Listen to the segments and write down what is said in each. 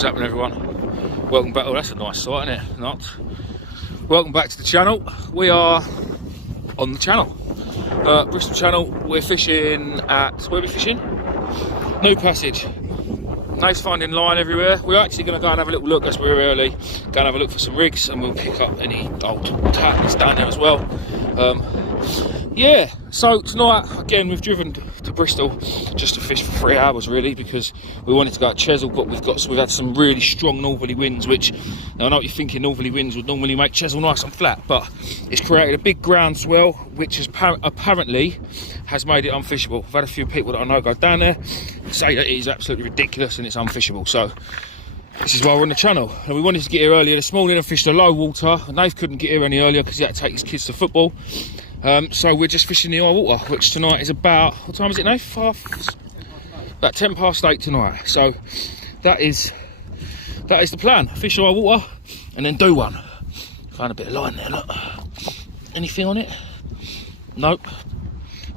What's happening, everyone? Welcome back. Oh, that's a nice sight, isn't it? Not. Welcome back to the channel. We are on the channel, Bristol channel. We're fishing at, where are we fishing? New Passage. Nice finding line everywhere. We're actually going to go and have a little look as we're early. Go and have a look for some rigs, and we'll pick up any old tat that's down there as well. Yeah, so tonight again we've driven to Bristol just to fish for 3 hours really, because we wanted to go at Chesil, but we've had some really strong northerly winds, which now I know what you're thinking, northerly winds would normally make Chesil nice and flat, but it's created a big ground swell which has apparently has made it unfishable. I've had a few people that I know go down there and say that it is absolutely ridiculous and it's unfishable. So this is why we're on the channel, and we wanted to get here earlier this morning and fish the low water, and Nath couldn't get here any earlier because he had to take his kids to football. So we're just fishing the high water, which tonight is about, what time is it now? About 10 past 8 tonight. So that is the plan. Fish the high water and then do one. Found a bit of line there, look. Anything on it? Nope.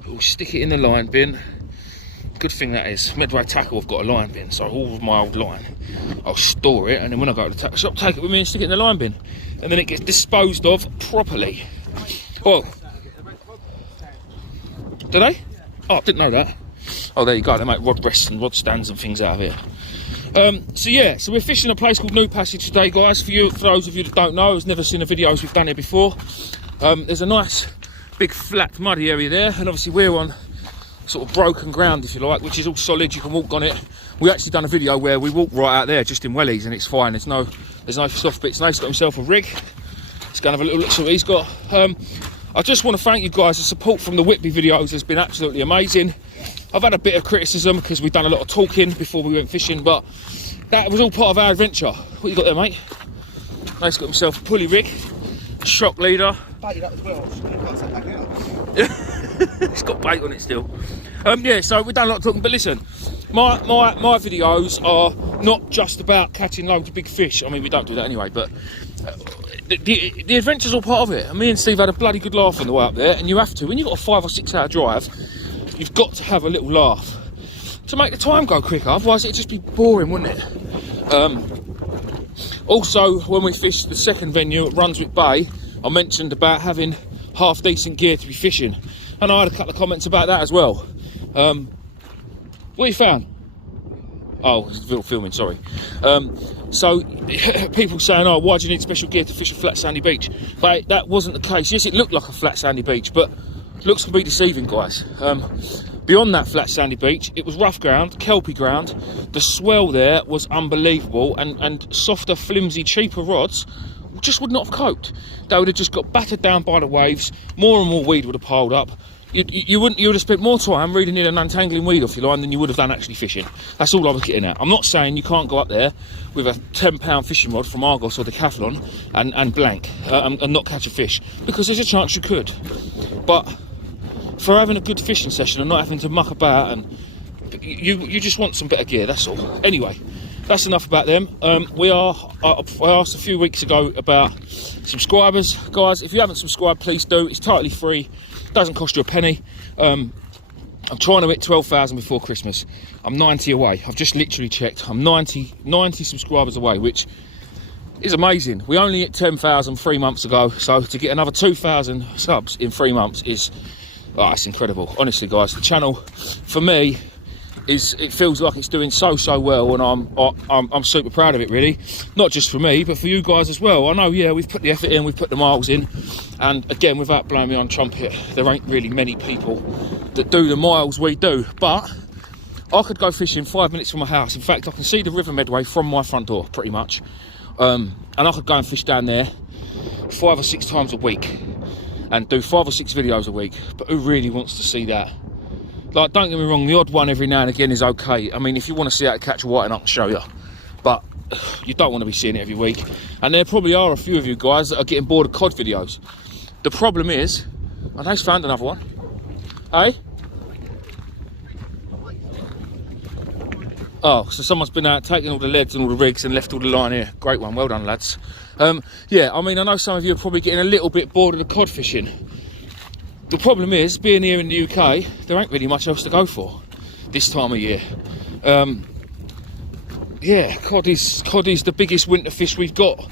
We'll stick it in the line bin. Good thing that is. Medway Tackle have got a line bin, so all of my old line, I'll store it, and then when I go to the tackle shop, take it with me and stick it in the line bin. And then it gets disposed of properly. Oh. Do they? Oh, I didn't know that. Oh, there you go. They make rod rests and rod stands and things out of it. So yeah, so we're fishing a place called New Passage today, guys. For those of you that don't know, who's never seen the videos, we've done it before. There's a nice big flat muddy area there, and obviously we're on sort of broken ground, if you like, which is all solid. You can walk on it. We actually done a video where we walk right out there, just in wellies, and it's fine. There's no soft bits. Nate's got himself a rig. He's going to have a little look see what he's got. I just want to thank you guys. The support from the Whitby videos has been absolutely amazing. I've had a bit of criticism because we've done a lot of talking before we went fishing, but that was all part of our adventure. What you got there, mate? Nate's got himself a pulley rig, shock leader. Baited up as well. It's got bait on it still. Yeah, so we've done a lot of talking, but listen, my videos are not just about catching loads of big fish. I mean, we don't do that anyway, but the adventure's all part of it. And me and Steve had a bloody good laugh on the way up there, and you have to. When you've got a 5 or 6 hour drive, you've got to have a little laugh to make the time go quicker, otherwise it'd just be boring, wouldn't it? Also, when we fished the second venue at Runswick Bay, I mentioned about having half decent gear to be fishing, and I had a couple of comments about that as well. What you found? Oh, filming, sorry. So people saying, oh, why do you need special gear to fish a flat sandy beach? But that wasn't the case. Yes, it looked like a flat sandy beach, but looks can be deceiving, guys. Beyond that flat sandy beach, it was rough ground, kelpie ground. The swell there was unbelievable, and softer, flimsy, cheaper rods just would not have coped. They would have just got battered down by the waves. More and more weed would have piled up. You would have spent more time reading in and untangling weed off your line than you would have done actually fishing. That's all I was getting at. I'm not saying you can't go up there with a £10 fishing rod from Argos or Decathlon and blank and not catch a fish, because there's a chance you could. But for having a good fishing session and not having to muck about, and you just want some better gear, that's all. Anyway, that's enough about them. I asked a few weeks ago about subscribers. Guys, if you haven't subscribed, please do. It's totally free. Doesn't cost you a penny. I'm trying to hit 12,000 before Christmas. I'm 90 away. I've just literally checked. I'm 90 subscribers away, which is amazing. We only hit 10,000 3 months ago, so to get another 2,000 subs in 3 months is, it's incredible. Honestly, guys, the channel for me it feels like it's doing so well, and I'm super proud of it, really. Not just for me, but for you guys as well. I know, yeah, we've put the effort in, we've put the miles in, and again, without blowing me on trumpet, there ain't really many people that do the miles we do, but I could go fishing 5 minutes from my house. In fact, I can see the River Medway from my front door, pretty much, and I could go and fish down there 5 or 6 times a week and do 5 or 6 videos a week. But who really wants to see that? Like, don't get me wrong, the odd one every now and again is okay. I mean, if you want to see how to catch a whiting, I can show you. But you don't want to be seeing it every week. And there probably are a few of you guys that are getting bored of cod videos. The problem is, I just found another one. Hey? Oh, so someone's been out taking all the leads and all the rigs and left all the line here. Great one, well done, lads. Yeah, I mean, I know some of you are probably getting a little bit bored of the cod fishing. The problem is, being here in the UK, there ain't really much else to go for this time of year. yeah, cod is the biggest winter fish we've got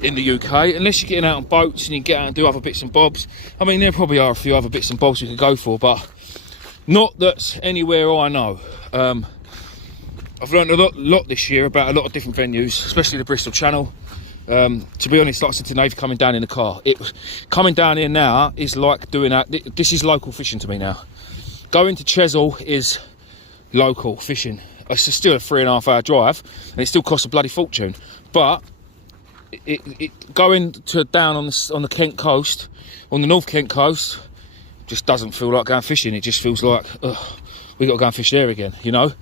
in the UK, unless you're getting out on boats and you get out and do other bits and bobs. I mean, there probably are a few other bits and bobs we could go for, but not that's anywhere I know. I've learned a lot this year about a lot of different venues, especially the Bristol Channel. To be honest, like I said to Nath, coming down in the car, coming down here now is like doing that. This is local fishing to me now. Going to Chesil is local fishing. It's still a 3.5 hour drive, and it still costs a bloody fortune. But going to down on the Kent coast, on the North Kent coast, just doesn't feel like going fishing. It just feels like, ugh, we got to go and fish there again, you know.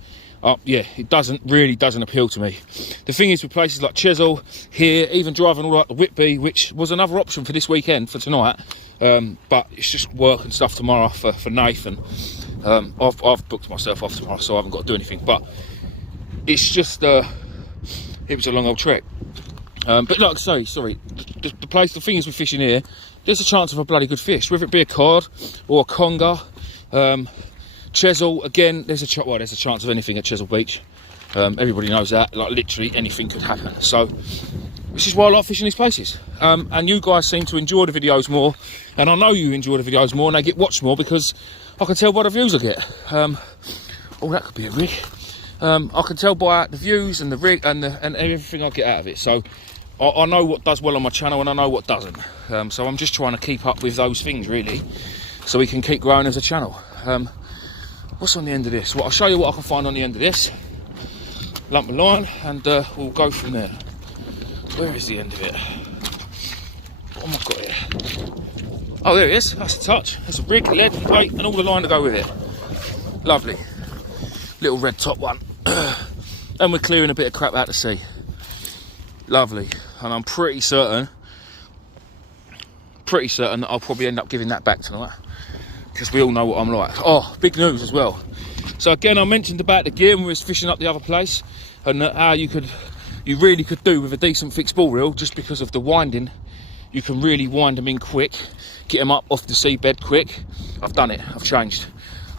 Yeah, it really doesn't appeal to me. The thing is, with places like Chesil, here, even driving all out to Whitby, which was another option for this weekend, for tonight, but it's just work and stuff tomorrow for Nathan. I've booked myself off tomorrow, so I haven't got to do anything. But it's just, it was a long old trek. But like I say, sorry, the thing is with fishing here, there's a chance of a bloody good fish, whether it be a cod or a conger. Chesil, again, there's a chance of anything at Chesil Beach. Everybody knows that. Like, literally anything could happen. So this is why I like fishing these places. And you guys seem to enjoy the videos more, and I know you enjoy the videos more, and they get watched more because I can tell by the views I get. Oh, that could be a rig. I can tell by the views and the rig and everything I get out of it. So I know what does well on my channel, and I know what doesn't. So I'm just trying to keep up with those things, really, so we can keep growing as a channel. What's on the end of this? Well, I'll show you what I can find on the end of this lump of line, and we'll go from there. Where is the end of it? What have I got here? Oh, there it is. That's a touch. There's a rig, lead, weight, and all the line to go with it. Lovely. Little red top one. And we're clearing a bit of crap out to sea. Lovely. And I'm pretty certain that I'll probably end up giving that back tonight, because we all know what I'm like. Oh, big news as well. So again, I mentioned about the gear when we was fishing up the other place, and how you really could do with a decent fixed ball reel, just because of the winding. You can really wind them in quick, get them up off the seabed quick. I've done it, I've changed.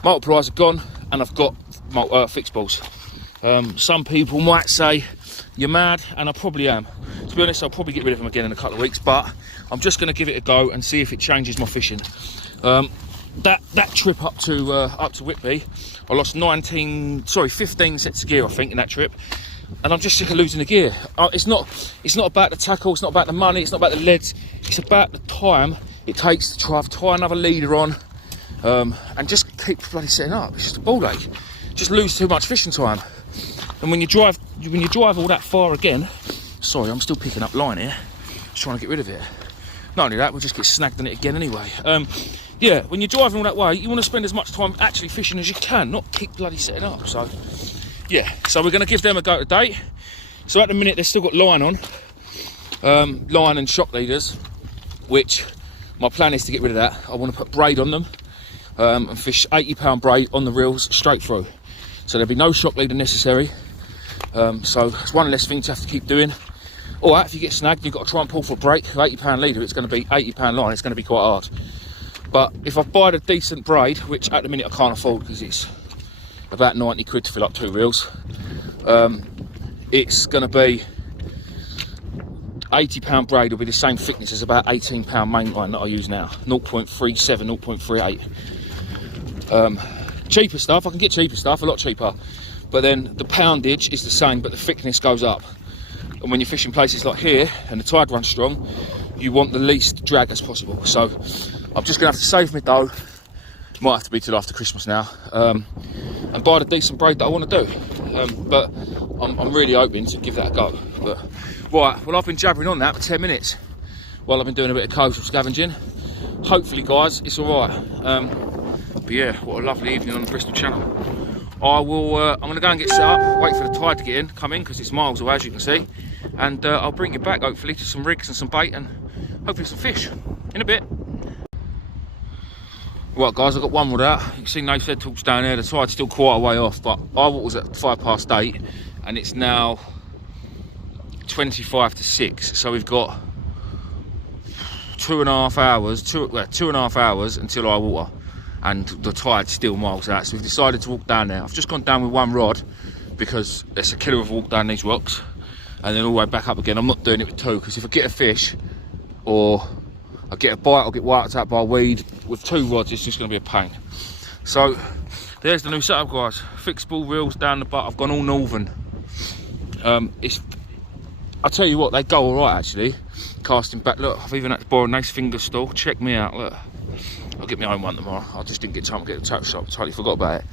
Multipliers are gone, and I've got fixed balls. Some people might say you're mad, and I probably am. To be honest, I'll probably get rid of them again in a couple of weeks, but I'm just going to give it a go and see if it changes my fishing. That trip up to Whitby, I lost 15 sets of gear, I think, in that trip, and I'm just sick of losing the gear. It's not about the tackle, it's not about the money, it's not about the leads, it's about the time it takes to try to tie another leader on, and just keep bloody setting up. It's just a ball ache. Just lose too much fishing time, and when you drive all that far again. Sorry, I'm still picking up line here, just trying to get rid of it. Not only that, we'll just get snagged on it again anyway. Yeah, when you're driving all that way, you want to spend as much time actually fishing as you can, not keep bloody setting up. So, yeah, so we're going to give them a go today. So at the minute, they've still got line on, line and shock leaders, which my plan is to get rid of that. I want to put braid on them, and fish 80-pound braid on the reels straight through. So there'll be no shock leader necessary. So it's one less thing to have to keep doing. All right, if you get snagged, you've got to try and pull for a break. 80-pound leader, it's going to be 80-pound line. It's going to be quite hard. But if I buy a decent braid, which at the minute I can't afford because it's about 90 quid to fill up 2 reels, it's going to be 80-pound braid will be the same thickness as about 18-pound main line that I use now, 0.37, 0.38. Cheaper stuff, I can get cheaper stuff, a lot cheaper, but then the poundage is the same, but the thickness goes up. And when you're fishing places like here and the tide runs strong, you want the least drag as possible. So I'm just going to have to save my dough, might have to be till after Christmas now, and buy the decent braid that I want to do. But I'm really hoping to give that a go. But right, well, I've been jabbering on that for 10 minutes while I've been doing a bit of coastal scavenging. Hopefully, guys, it's all right. But yeah, what a lovely evening on the Bristol Channel. I'm going to go and get set up, wait for the tide to come in, because it's miles away, as you can see. And I'll bring you back, hopefully, to some rigs and some bait and hopefully some fish in a bit. Right, guys, I've got one rod out. You can see no head talks down there. The tide's still quite a way off, but I was at 8:05, and it's now 25 to 6. So we've got 2.5 hours, 2.5 hours until I water, and the tide's still miles out. So we've decided to walk down there. I've just gone down with one rod because it's a killer of a walk down these rocks and then all the way back up again. I'm not doing it with 2 because if I get a fish or I get a bite, I'll get wiped out by a weed. With 2 rods, it's just going to be a pain. So there's the new setup, guys. Fixed ball reels down the butt. I've gone all northern. I'll tell you what, they go all right actually. Casting back, look, I've even had to borrow a nice finger stall. Check me out, look. I'll get my own one tomorrow. I just didn't get time to get the tackle shop. Totally forgot about it.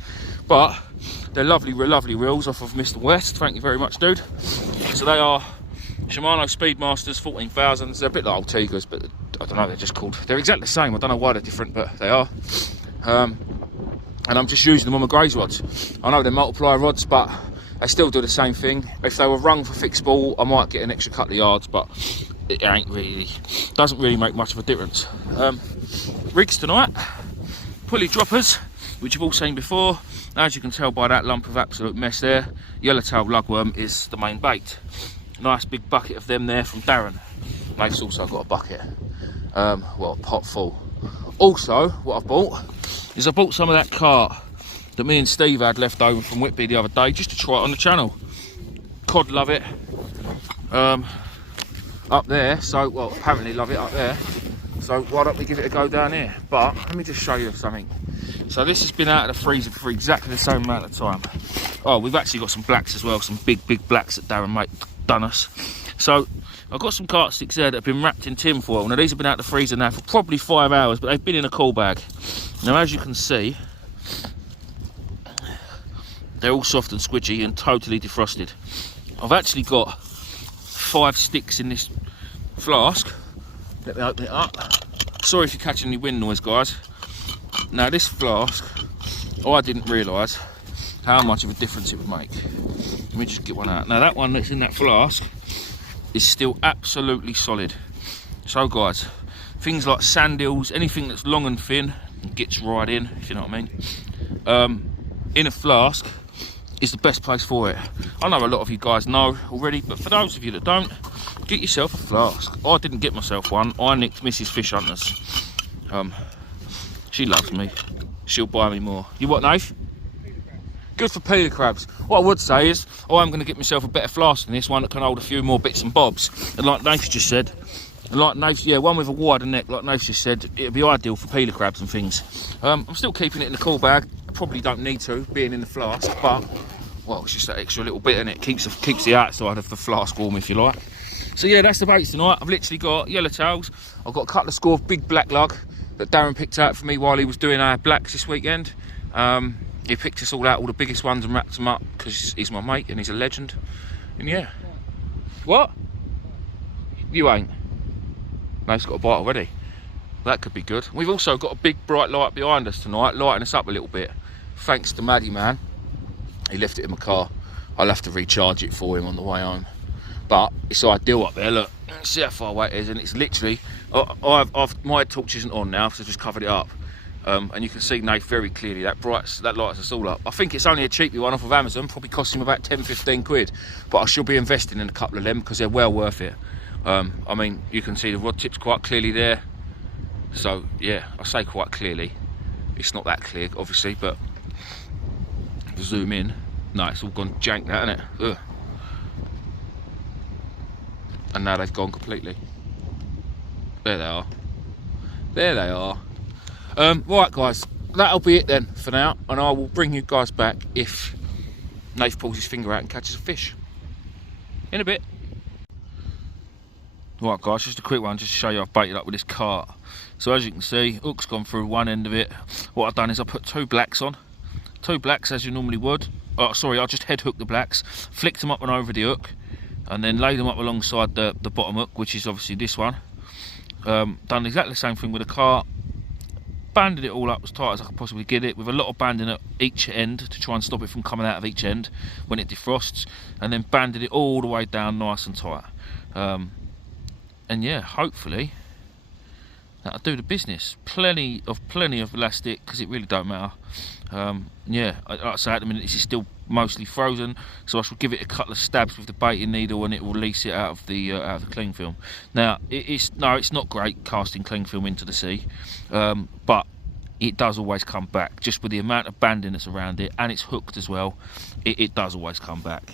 But they're lovely, lovely reels off of Mr. West. Thank you very much, dude. So they are Shimano Speedmasters 14,000s. They're a bit like old Tigers, but I don't know, they're just called. They're exactly the same. I don't know why they're different, but they are. And I'm just using them on my graze rods. I know they're multiplier rods, but they still do the same thing. If they were rung for fixed ball, I might get an extra couple of yards, but it ain't really, doesn't really make much of a difference. Rigs tonight, pulley droppers, which you've all seen before. As you can tell by that lump of absolute mess there, yellowtail lugworm is the main bait. Nice big bucket of them there from Darren. Nate's also got a bucket, well, a pot full. Also, what I've bought is I bought some of that cart that me and Steve had left over from Whitby the other day, just to try it on the channel. Cod love it. Up there, so, well, apparently love it up there. So why don't we give it a go down here? But let me just show you something. So this has been out of the freezer for exactly the same amount of time. Oh, we've actually got some blacks as well, some big blacks that Darren mate done us. So I've got some cart sticks there that have been wrapped in tin foil. Now these have been out of the freezer now for probably 5 hours, but they've been in a cool bag. Now as you can see, they're all soft and squidgy and totally defrosted. I've actually got 5 sticks in this flask. Let me open it up. Sorry if you're catching any wind noise, guys. Now this flask, I didn't realise how much of a difference it would make. Let me just get one out. Now that one that's in that flask is still absolutely solid. So guys, things like sand eels, anything that's long and thin, gets right in, if you know what I mean. In a flask is the best place for it. I know a lot of you guys know already, but for those of you that don't, get yourself a flask. I didn't get myself one. I nicked Mrs. Fish Hunters. She loves me. She'll buy me more. You what, Nath? Good for peeler crabs. What I would say is, I'm going to get myself a better flask than this one that can hold a few more bits and bobs. And like Nath just said, one with a wider neck, like Nath just said, it'd be ideal for peeler crabs and things. I'm still keeping it in the cool bag. I probably don't need to, being in the flask, but, well, it's just that extra little bit, and it keeps the outside of the flask warm, if you like. So yeah, that's the baits tonight. I've literally got yellowtails. I've got a couple of score of big black lug that Darren picked out for me while he was doing our blacks this weekend. He picked us all out, all the biggest ones, and wrapped them up because he's my mate and he's a legend. And yeah. What? You ain't? No, he's got a bite already. That could be good. We've also got a big bright light behind us tonight, lighting us up a little bit. Thanks to Maddie, man. He left it in my car. I'll have to recharge it for him on the way home. But it's ideal up there, look. See how far away it is, and it's literally, my torch isn't on now, so I've just covered it up. And you can see Nath very clearly, that lights us all up. I think it's only a cheapy one off of Amazon, probably cost him about 10-15 quid. But I should be investing in a couple of them because they're well worth it. I mean, you can see the rod tips quite clearly there. So yeah, I say quite clearly. It's not that clear, obviously, but if I zoom in, no, it's all gone jank, that, isn't it? Ugh. And now they've gone completely. There they are. There they are. Right, guys, that'll be it then for now, and I will bring you guys back if Nath pulls his finger out and catches a fish. In a bit. Right, guys, just a quick one, just to show you I've baited up with this cart. So as you can see, hook's gone through one end of it. What I've done is I put 2 blacks on. 2 blacks as you normally would. Oh, sorry, I just head hooked the blacks, flicked them up and over the hook, and then laid them up alongside the bottom hook, which is obviously this one. Done exactly the same thing with the cart. Banded it all up as tight as I could possibly get it, with a lot of banding at each end to try and stop it from coming out of each end when it defrosts, and then banded it all the way down nice and tight. And yeah, hopefully that'll do the business. Plenty of elastic, because it really don't matter. Yeah, like I say, at the minute this is still mostly frozen, so I shall give it a couple of stabs with the baiting needle and it will release it out of the cling film. Now it's not great casting cling film into the sea, but it does always come back. Just with the amount of banding that's around it, and it's hooked as well, it does always come back.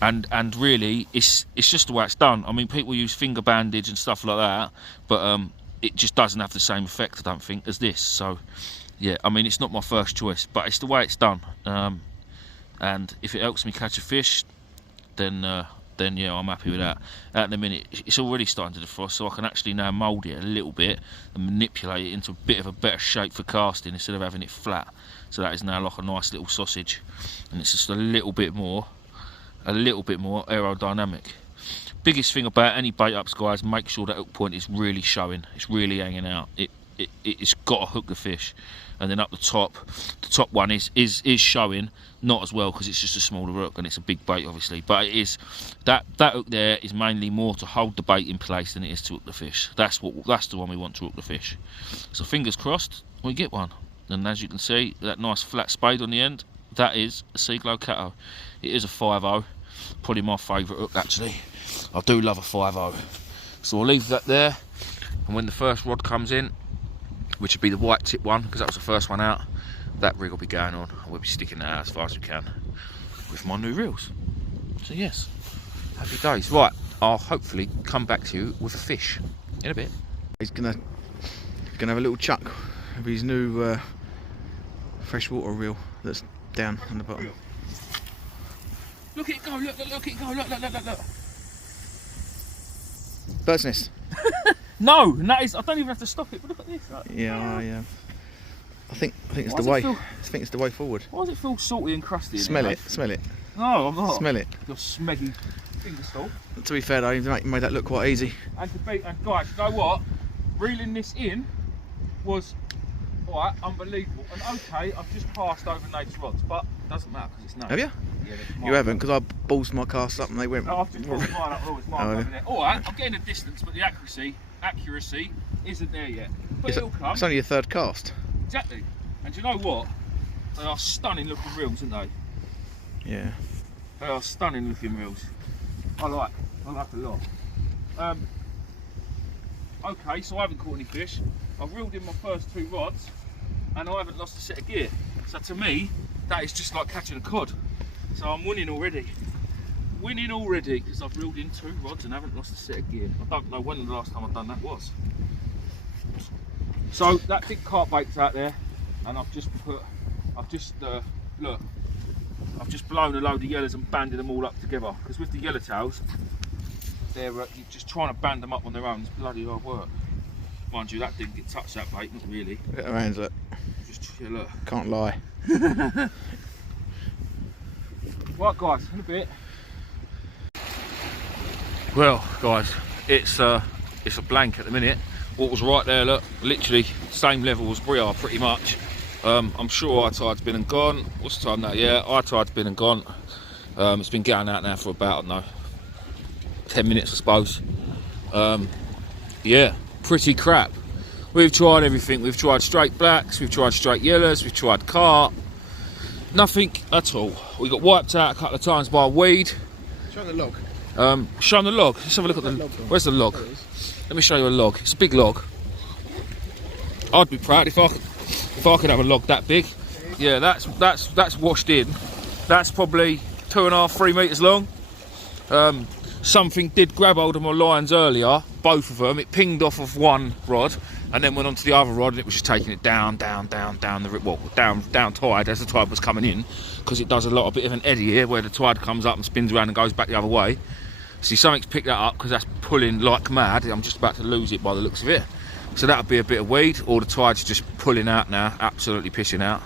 And really, it's just the way it's done. I mean, people use finger bandage and stuff like that, but it just doesn't have the same effect, I don't think, as this. So, yeah, I mean, it's not my first choice, but it's the way it's done. And if it helps me catch a fish, then yeah, I'm happy with that. At the minute, it's already starting to defrost, so I can actually now mould it a little bit and manipulate it into a bit of a better shape for casting instead of having it flat. So that is now like a nice little sausage, and it's just a little bit more aerodynamic. Biggest thing about any bait ups, guys, make sure that hook point is really showing. It's really hanging out. It's got to hook the fish. And then up the top one is showing, not as well because it's just a smaller hook and it's a big bait, obviously. But it is that hook there is mainly more to hold the bait in place than it is to hook the fish. That's the one we want to hook the fish. So fingers crossed, we get one. And as you can see, that nice flat spade on the end, that is a Seaglow Cato. It is a 5.0, probably my favourite hook actually. I do love a 5.0. So I'll leave that there, and when the first rod comes in, which would be the white tip one, because that was the first one out, that rig will be going on. We'll be sticking that out as far as we can with my new reels. So yes, happy days. Right, I'll hopefully come back to you with a fish in a bit. He's gonna have a little chuck of his new freshwater reel that's down on the bottom. Look at it go, look at it go, look. Bird's nest. No, and that is, I don't even have to stop it, but look at this. Like, Yeah. I think it's the way. I think it's the way forward. Why does it feel salty and crusty? Smell it. No, I'm not. Smell it. Your smeggy finger salt. To be fair though, you made that look quite easy. And guys, you know what? Reeling this in was alright, unbelievable. And okay, I've just passed over Nate's rods, but it doesn't matter because it's Nate. Have you? Yeah, you haven't, because I ballsed my cast up and they went. No, I've just ballsed mine up. Oh, it's mine over there. Alright, I'm getting a distance, but the accuracy isn't there yet. But it'll come. It's only your third cast. Exactly. And do you know what? They are stunning looking reels, aren't they? Yeah. They are stunning looking reels. I like a lot. Okay, so I haven't caught any fish. I've reeled in my first 2 rods and I haven't lost a set of gear. So to me, that is just like catching a cod. So I'm winning already. Because I've reeled in 2 rods and haven't lost a set of gear. I don't know when the last time I've done that was. So that big carp bait's out there, and I've just blown a load of yellows and banded them all up together. Because with the yellowtails, they're you're just trying to band them up on their own. It's bloody hard work. Mind you, that didn't get touched, that bait, not really. Look at her hands, look. Yeah, look. Can't lie. Right guys, in a bit. Well guys, it's a blank at the minute. What was right there, look, literally same level as Briar pretty much. I'm sure high tide's been and gone. What's the time now? Yeah, high tide's been and gone. It's been going out now for about, I don't know, 10 minutes I suppose. Yeah, pretty crap. We've tried everything. We've tried straight blacks, we've tried straight yellows, we've tried carp. Nothing at all. We got wiped out a couple of times by a weed. Show the log. Show them the log. Let's have a look at the log. Where's the log? Let me show you a log. It's a big log. I'd be proud if I could have a log that big. Yeah, that's washed in. That's probably 2.5, 3 metres long. Something did grab hold of my lines earlier, both of them. It pinged off of one rod and then went onto the other rod, and it was just taking it down tide as the tide was coming in, because it does a bit of an eddy here where the tide comes up and spins around and goes back the other way. See, something's picked that up because that's pulling like mad. I'm just about to lose it by the looks of it. So that'll be a bit of weed, or the tide's just pulling out now, absolutely pissing out.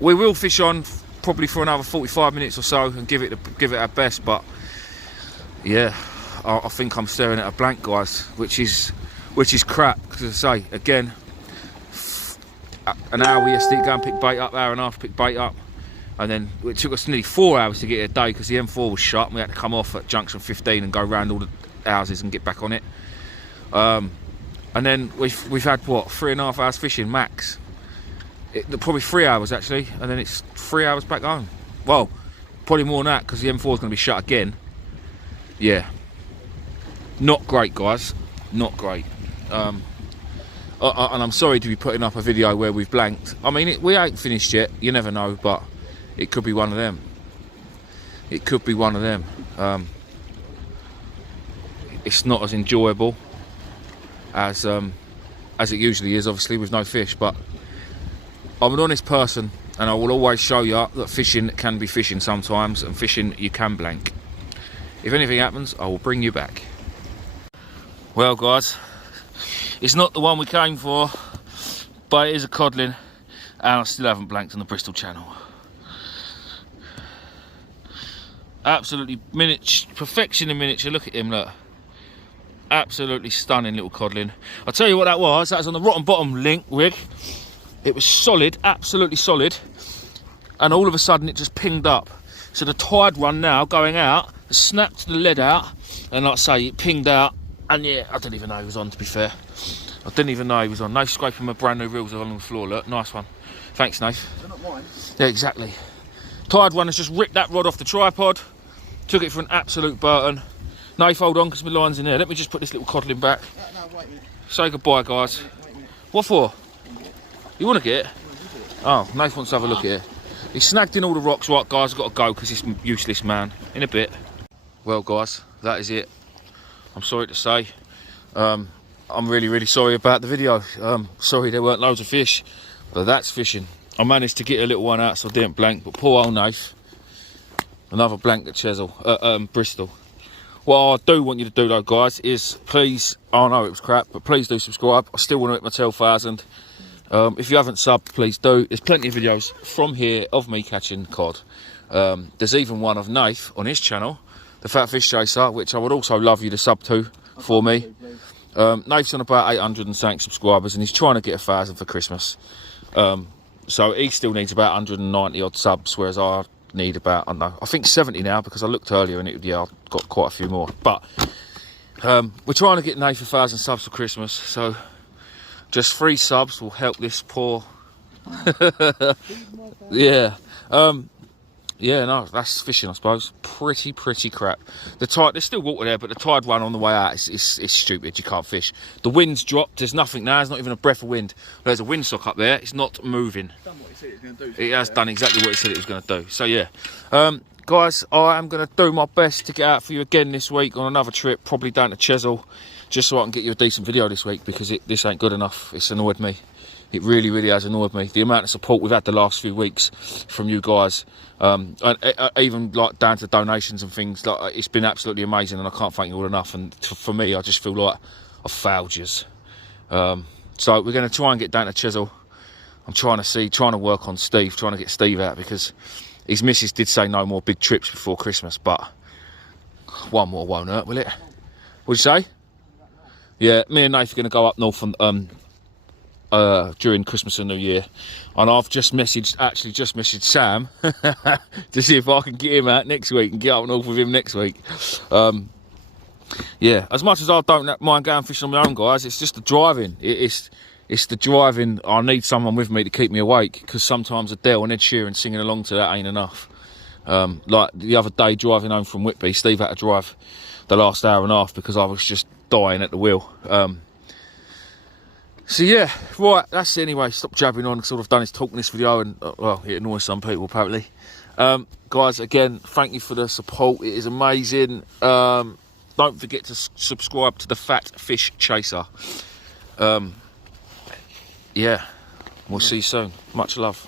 We will fish on probably for another 45 minutes or so and give it our best, but yeah, I think I'm staring at a blank, guys, which is crap, because as I say, again, an hour yesterday to go and pick bait up, hour and a half to pick bait up, and then it took us nearly 4 hours to get it a day because the M4 was shut and we had to come off at junction 15 and go round all the houses and get back on it. And then we've had what, 3.5 hours fishing max. Probably 3 hours actually, and then it's 3 hours back home. Well, probably more than that because the M4 is going to be shut again. Yeah, not great, guys, not great. and I'm sorry to be putting up a video where we've blanked. I mean, we ain't finished yet, you never know, but it could be one of them. It could be one of them. It's not as enjoyable as it usually is, obviously, with no fish, but I'm an honest person, and I will always show you that fishing can be fishing sometimes, and fishing you can blank. If anything happens, I will bring you back. Well, guys, it's not the one we came for, but it is a codling, and I still haven't blanked on the Bristol channel. Absolutely miniature, perfection in miniature. Look at him, look. Absolutely stunning little codling. I'll tell you what that was on the rotten bottom link rig. It was solid, absolutely solid, and all of a sudden it just pinged up. So the tide run now going out, snapped the lead out, and like I say, it pinged out, and yeah, I didn't even know he was on, to be fair. I didn't even know he was on. No scraping my brand new reels along the floor, look, nice one. Thanks, Nath. They're not mine. Yeah, exactly. Tide run has just ripped that rod off the tripod, took it for an absolute Burton. Nath, hold on, because my line's in there. Let me just put this little codling back. No, wait a minute. Say goodbye, guys. Wait a minute. What for? You want to get it? Oh, Nath wants to have a look at it. He's snagged in all the rocks. Right, guys, I've got to go because he's a useless man. In a bit. Well, guys, that is it. I'm sorry to say. I'm really, really sorry about the video. Sorry there weren't loads of fish, but that's fishing. I managed to get a little one out, so I didn't blank, but poor old Nath. Another blank at Bristol. What I do want you to do, though, guys, is please, I know it was crap, but please do subscribe. I still want to hit my 12,000. If you haven't subbed, please do. There's plenty of videos from here of me catching cod. There's even one of Nath on his channel, the Fat Fish Chaser, which I would also love you to sub to for me. Nath's on about 800 and something subscribers, and he's trying to get 1,000 for Christmas. So he still needs about 190 odd subs, whereas I need about, I don't know, I think 70 now, because I looked earlier and I've got quite a few more. But we're trying to get Nath 1,000 subs for Christmas, so just 3 subs will help this poor. Yeah. Yeah, no, that's fishing, I suppose. Pretty crap. The tide, there's still water there, but the tide run on the way out is stupid. You can't fish. The wind's dropped. There's nothing now. There's not even a breath of wind. There's a windsock up there. It's not moving. It's done what it said it was going to do. It has done exactly what it said it was going to do. So, yeah. Guys, I am going to do my best to get out for you again this week on another trip, probably down to Chesil, just so I can get you a decent video this week, because this ain't good enough. It's annoyed me. It really has annoyed me. The amount of support we've had the last few weeks from you guys, and even like down to donations and things, like it's been absolutely amazing, and I can't thank you all enough. And for me, I just feel like I've failed you. So we're going to try and get down to Chesil. I'm trying to work on Steve, trying to get Steve out, because his missus did say no more big trips before Christmas, but one more won't hurt, will it? What'd you say? Yeah, me and Nath are going to go up north and during Christmas and New Year, and I've just messaged Sam to see if I can get him out next week and get up north with him next week. Yeah, as much as I don't mind going fishing on my own, guys, it's just the driving. It's the driving. I need someone with me to keep me awake, because sometimes Adele and Ed Sheeran singing along to that ain't enough. Like the other day driving home from Whitby, Steve had to drive the last hour and a half because I was just dying at the wheel. So yeah, right, that's it anyway. Stop jabbering on, because all I've done is talk in this video, and well, it annoys some people apparently. Guys, again, thank you for the support. It is amazing. Don't forget to subscribe to the Fat Fish Chaser. Yeah, we'll see you soon. Much love.